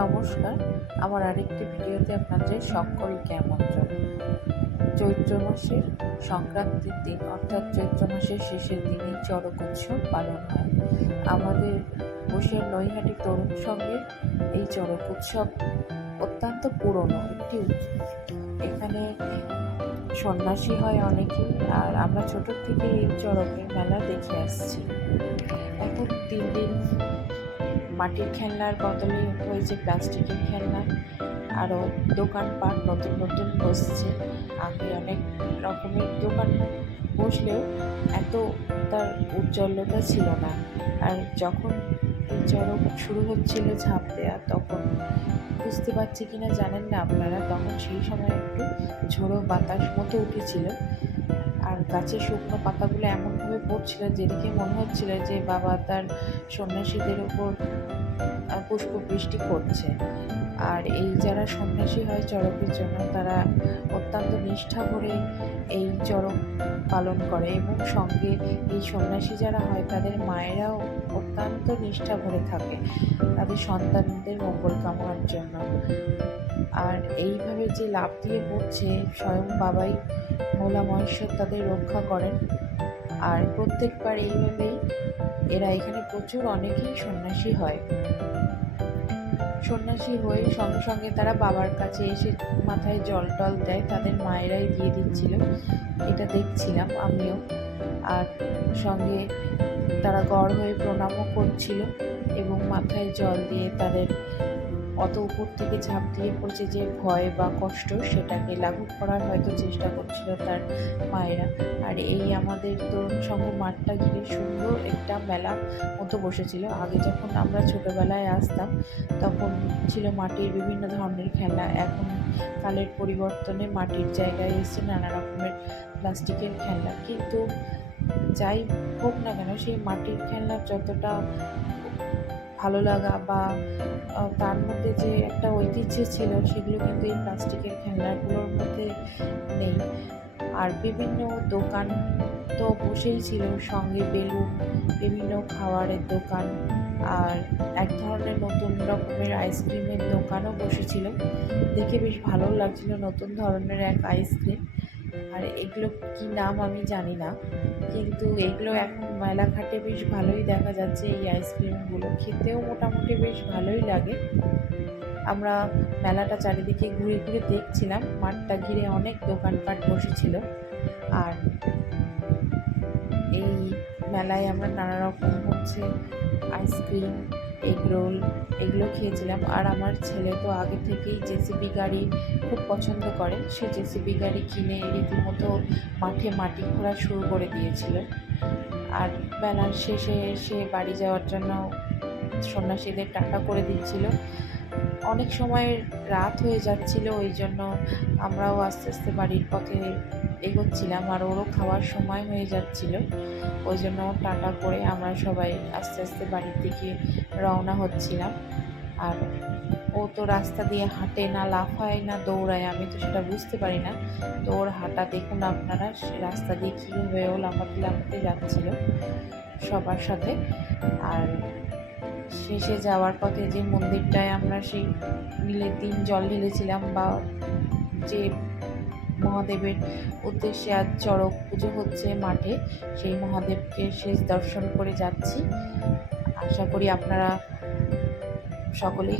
নমস্কার। আমার আরেকটি ভিডিওতে আপনাদের সকলকে আমন্ত্রণ চৈত্র মাসের সংক্রান্তির দিন, অর্থাৎ চৈত্র মাসের শেষের দিনে চড়ক উৎসব পালন হয়। আমাদের বসিয়ার নৈহাটি তরুণ সঙ্গে এই চড়ক উৎসব অত্যন্ত পুরনো, একটি এখানে সন্ন্যাসী হয় অনেকেই আর আমরা ছোটোর থেকে এই চড়কের মেলা দেখে আসছি। এখন দিন দিন মাটির খেলনার বদলে হয়েছে প্লাস্টিকের খেলনা, আরও দোকানপাট নতুন নতুন বসছে। আগে অনেক রকমের দোকান বসলেও এত তার উজ্জ্বলতা ছিল না। আর যখন চড়ক শুরু হচ্ছিল ঝাঁপ দেওয়া তখন বুঝতে পারছি কিনা জানেন না আপনারা, তখন সেই সময় একটু ঝোড়ো বাতাস মতো উঠেছিল। গাছের শুকনো পাতাগুলো এমনভাবে পড়ছিল যেদিকে মনে হচ্ছিল যে বাবা তার সন্ন্যাসীদের আহ, পুষ্প বৃষ্টি করছে। আর এই যারা সন্ন্যাসী হয় চড়কের জন্য তারা অত্যন্ত নিষ্ঠা ভরে এই চড়ক পালন করে এবং সঙ্গে এই সন্ন্যাসী যারা হয় তাদের মায়েরাও অত্যন্ত নিষ্ঠা ভরে থাকে তাদের সন্তানদের মঙ্গল কামনার জন্য। আর এইভাবে যে লাভ দিয়ে পড়ছে স্বয়ং বাবাই মৌলা মহেশ্বর তাদের রক্ষা করেন। আর প্রত্যেকবার এইভাবেই এরা এখানে প্রচুর অনেকেই সন্ন্যাসী হয়। সন্ন্যাসী হয়ে সঙ্গে সঙ্গে তারা বাবার কাছে এসে মাথায় জল টল দেয়, তাদের মায়েরাই দিয়ে দিচ্ছিল। এটা দেখছিলাম আমিও। আর সঙ্গে তারা গড় হয়ে প্রণামও করছিল এবং মাথায় জল দিয়ে তাদের অত উপর থেকে ঝাঁপ দিয়ে পড়ছে যে ভয় বা কষ্ট, সেটাকে লাঘব করার হয়তো চেষ্টা করছিল তার মায়েরা। আর এই আমাদের তরুণ সংঘ মাঠটা ঘিরে সুন্দর একটা মেলা মতো বসেছিল। আগে যখন আমরা ছোটোবেলায় আসতাম, তখন ছিল মাটির বিভিন্ন ধরনের খেলা। এখন কালের পরিবর্তনে মাটির জায়গায় এসে নানা রকমের প্লাস্টিকের খেলনা কিন্তু যাই হোক না কেন, সেই মাটির খেলনার যতটা ভালো লাগা বা তার যে একটা ঐতিহ্য ছিল, সেগুলো কিন্তু এই প্লাস্টিকের খেলনাগুলোর মধ্যে নেই। আর বিভিন্ন দোকান তো বসেই ছিল, সঙ্গে বেলুন, বিভিন্ন খাবারের দোকান, আর এক ধরনের নতুন রকমের আইসক্রিমের দোকানও বসেছিল। দেখে বেশ ভালো লাগছিল নতুন ধরনের এক আইসক্রিম। আর এগুলো কি নাম আমি জানি না, কিন্তু এগুলো এখন মেলাঘাটে বেশ ভালোই দেখা যাচ্ছে এই আইসক্রিমগুলো। খেতেও মোটামুটি বেশ ভালোই লাগে। আমরা মেলাটা চারিদিকে ঘুরে ঘুরে দেখছিলাম। মাঠটা ঘিরে অনেক দোকানপাট বসেছিল। আর এই মেলায় আমরা নানা রকম হচ্ছে আইসক্রিম, এগ রোল এগুলো খেয়েছিলাম। আর আমার ছেলে তো আগে থেকেই জেসিবি গাড়ি খুব পছন্দ করে। সে জেসিবি গাড়ি কিনে রীতিমতো মাঠে মাটি খোঁড়া শুরু করে দিয়েছিল। আর বেলার শেষে সে বাড়ি যাওয়ার জন্য সন্ন্যাসীদের টাটা করে দিচ্ছিল। অনেক সময় রাত হয়ে যাচ্ছিল, ওই জন্য আমরাও আস্তে আস্তে বাড়ির পথে এগোচ্ছিলাম আর ওরও খাওয়ার সময় হয়ে যাচ্ছিল। ওই জন্য টাটা করে আমরা সবাই আস্তে আস্তে বাড়ির দিকে রওনা হচ্ছিলাম। আর ও তো রাস্তা দিয়ে হাঁটে না, লাফায় না, দৌড়ায়, আমি তো সেটা বুঝতে পারি না। তো ওর হাঁটা দেখুন আপনারা রাস্তা দিয়ে কীভাবে ও লাফাতে লাফাতে যাচ্ছিল সবার সাথে। আর শেষে যাওয়ার পথে যে মন্দিরটায় আমরা সেই নীলের দিন জল ঢেলেছিলাম বা যে মহাদেবের উদ্দেশ্যে আজ চড়ক পুজো হচ্ছে মাঠে, সেই মহাদেবকে শেষ দর্শন করে যাচ্ছি। আশা করি আপনারা সকলেই